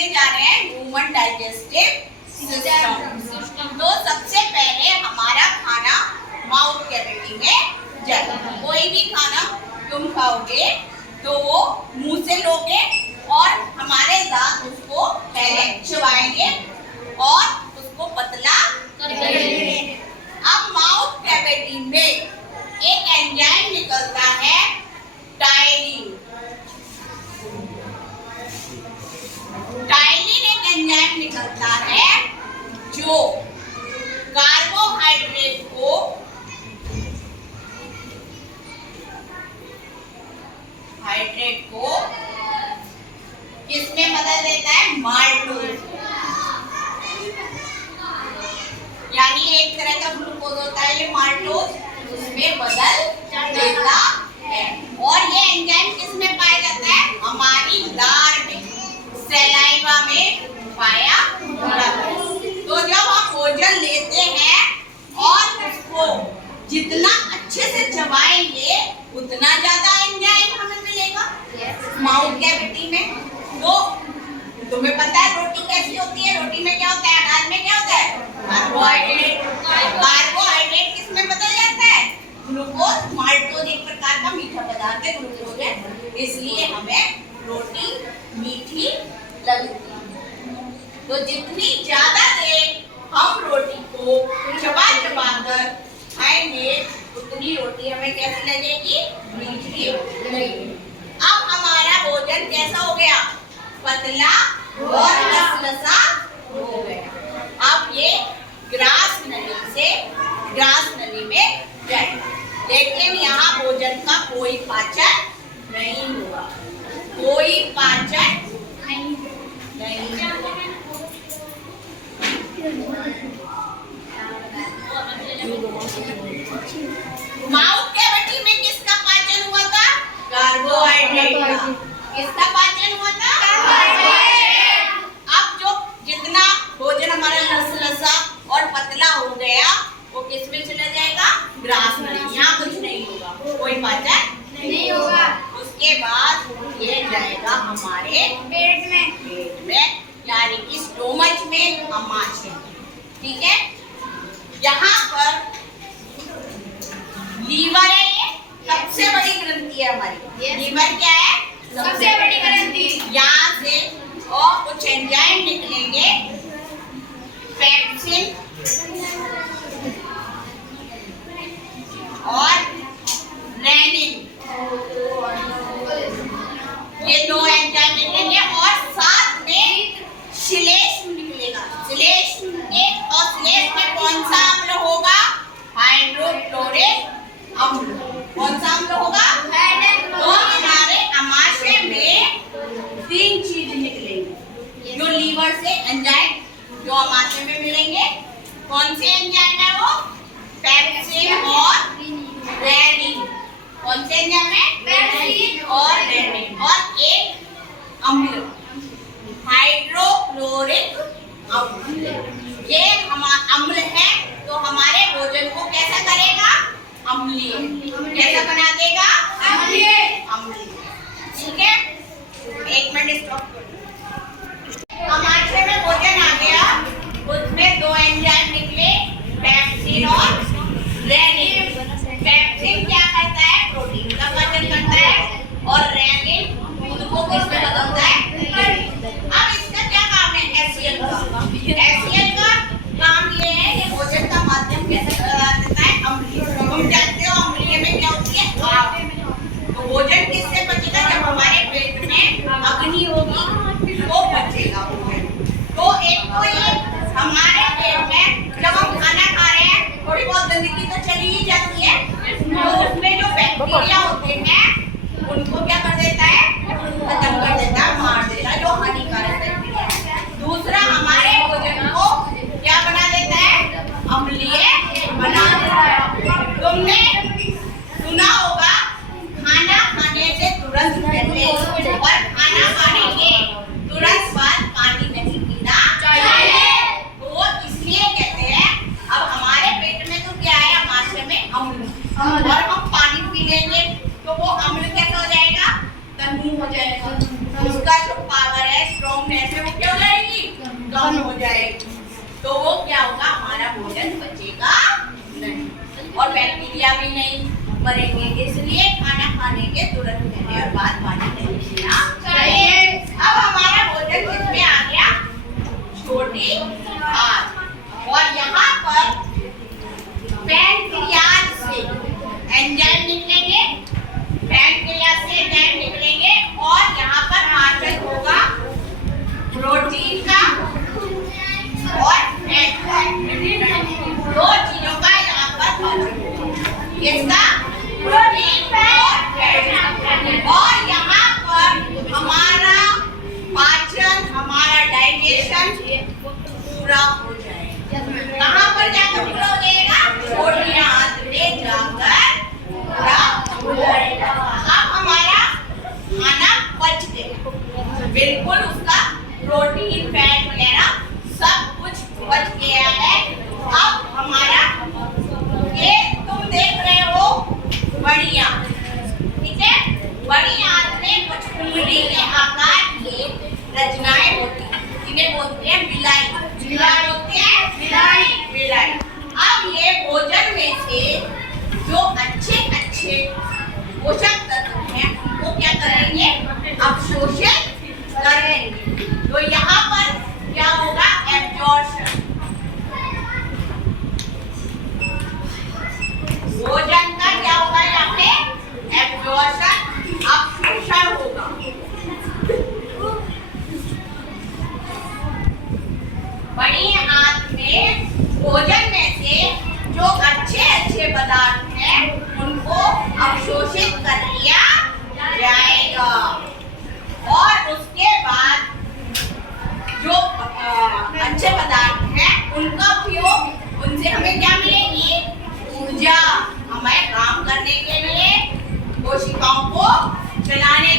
करने जा रहे हैं ह्यूमन डाइजेस्टिव सिस्टम। तो सबसे पहले हमारा खाना माउथ कैविटी में जाएगा। कोई भी खाना तुम खाओगे तो वो मुंह से लोगे और हमारे दांत उसको पहले चबाएंगे और उसको पतला करेंगे। अब माउथ कैविटी में एक एंजाइम निकलता है टाइलिन। टाइलिन एक एंजाइम निकलता है जो कार्बोहाइड्रेट को किसमें बदल देता है? माल्टोज। यानी एक तरह का ग्लूकोज होता है ये माल्टोज, उसमें बदल देता है। और ये एंजाइम किसमें पाया जाता है? हमारी लार में, सलाइवा में पाया जाता है। तो जब हम भोजन लेते हैं और उसको जितना अच्छे से चबाएंगे उतना ज्यादा एंजाइम हमें मिलेगा माउथ कैविटी में। तो तुम्हें पता है रोटी कैसी होती है? रोटी में क्या होता है? अनाज में क्या होता है? कार्बोहाइड्रेट। कार्बोहाइड्रेट किसमें बदल जाता है? ग्लूकोज। माल्टोज एक प्रकार का मीठा पदार्थ है, ग्लूकोज है, इसलिए हमें रोटी मीठी लगती है। तो जितनी ज्यादा देर हम रोटी को चबा चबा कर खाएंगे उतनी रोटी हमें कैसी लगेगी? मीठी लगेगी। अब हमारा भोजन कैसा हो गया? पतला और लसलसा हो गया। अब ये ग्रास नली से ग्रास नली में जाएगा, लेकिन यहाँ भोजन का कोई पाचन नहीं होगा। कोई पाचन नहीं। माउथ कैविटी में किसका पाचन हुआ था? कार्बोहाइड्रेट का। किसका पाचन हुआ था? कार्बोहाइड्रेट। अब जो जितना भोजन हमारा लसलसा और पतला हो गया वो किसमें चला जाएगा? ग्रास नली। यहाँ कुछ नहीं होगा, कोई पाचन नहीं होगा। उसके बाद ये जाएगा हमारे पेट में यानी कि स्टोमच में, आमाशय। ठीक है, यहाँ पर लीवर है, ये सबसे बड़ी ग्रंथि है हमारी। लीवर क्या है? सबसे बड़ी ग्रंथि। यहाँ से और कुछ एंजाइम निकलेंगे, पेप्सिन और रेनिन। ये दो एंजाइम निकलेंगे और साथ में श्लेष्म निकलेगा। श्लेष्म में कौन सा अम्ल होगा? हाइड्रोक्लोरिक अम्ल। कौन सा अम्ल होगा? तो हमारे आमाशय में 3 चीज निकलेंगी जो लीवर से एंजाइम जो आमाशय में मिलेंगे। कौन से एंजाइम है वो? पेप्सिन और रेनिन। कौन से एंजाइम है? पेप्सिन और रेनिन। और एक अम्ल हाइड्रोक्लोरिक अम्ल। ये हमारा अम्ल है तो हमारे भोजन को कैसा करेगा? अम्लीय। कैसा बना देगा? अम्लीय। ठीक है, 1 मिनट स्टॉप करो। आमाशय में भोजन आ गया, उसमें 2 एंजाइम निकले, पेप्सिन और रेनिन। पेप्सिन क्या करता है? प्रोटीन का पाचन करता है और रेनिन दूध को किसमें बदलता है? अब इसका क्या काम है? HCl का। HCl का काम ये है कि भोजन का माध्यम कैसे बना देता है? अम्लीय। तुम जानते हो अम्लीय में क्या होती है? आग। तो भोजन किससे बचेगा? जब हमारे पेट में अग्नि होगी तो बचेगा भोजन। तो एक तो ये हमारे पेट में जब हम खाना खा रहे हैं थोड़ी बहुत गंदगी तो चली ही जाती है, तो उसमें जो बैक्टीरिया होते हैं उनको क्या कर देता है? खत्म कर देता है, मार देता है, जो हानिकारक बैक्टीरिया है। दूसरा हमारे भोजन को क्या बना देता है? अम्लीय बना देता है। तुमने सुना होगा खाना खाने से तुरंत पहले और खाना खाने के तुरंत बाद पानी नहीं पीना चाहिए। वो इसलिए कहते हैं अब हमारे पेट में तो क्या है? आमाशय में अम्ल, और हम पानी पी लेंगे तो वो अम्ल कैसा हो जाएगा? तन्मू हो जाएगा। उसका जो पावर है क्या होगा, हमारा भोजन बचेगा नहीं और बैक्टीरिया भी नहीं मरेंगे। इसलिए खाना खाने के तुरंत पहले और बाद पानी नहीं पीना चाहिए। अब हमारा भोजन किसमें आ गया, छोटी आंत। और यहाँ पर पैंक्रियाज से एंजाइम निकलेंगे, पैंक्रियाज से एंजाइम निकलेंगे और यहाँ पर पाचन होगा प्रोटीन का और फैट का। दो चीजों का यहाँ पर पाचन होगा, किसका, प्रोटीन और फैट। और यहाँ पर हमारा पाचन, हमारा डाइजेशन पूरा हो जाएगा। कहाँ पर जाकर पूरा हो जाएगा, छोटी आंत में जाकर पूरा हो जाएगा। अब हमारा खाना पच गया, बिल्कुल उसका प्रोटीन फैट वगैरह सब कुछ बच गया है। अब हमारा ये तुम देख रहे हो बड़ी आंत, ठीक है, बड़ी आंत में कुछ उंगली के आकार की रचनाएं होती हैं, जिन्हें बोलते हैं बिलाई। क्या बोलते हैं, बिलाई। अब ये भोजन में से जो अच्छे अच्छे पोषक तत्व हैं उनको क्या करेंगे, अवशोषित करेंगे। तो यहाँ पर क्या होगा, एब्जॉर्प्शन। भोजन का क्या होगा, यहाँ पे एब्जॉर्प्शन, अवशोषण होगा। बड़ी आंत में भोजन में से जो अच्छे अच्छे पदार्थ हैं उनको अवशोषित कर लिया जाएगा और उसके बाद जो अच्छे पदार्थ हैं उनका उपयोग, उनसे हमें क्या मिलेगी, ऊर्जा। हमें काम करने के लिए, कोशिकाओं को चलाने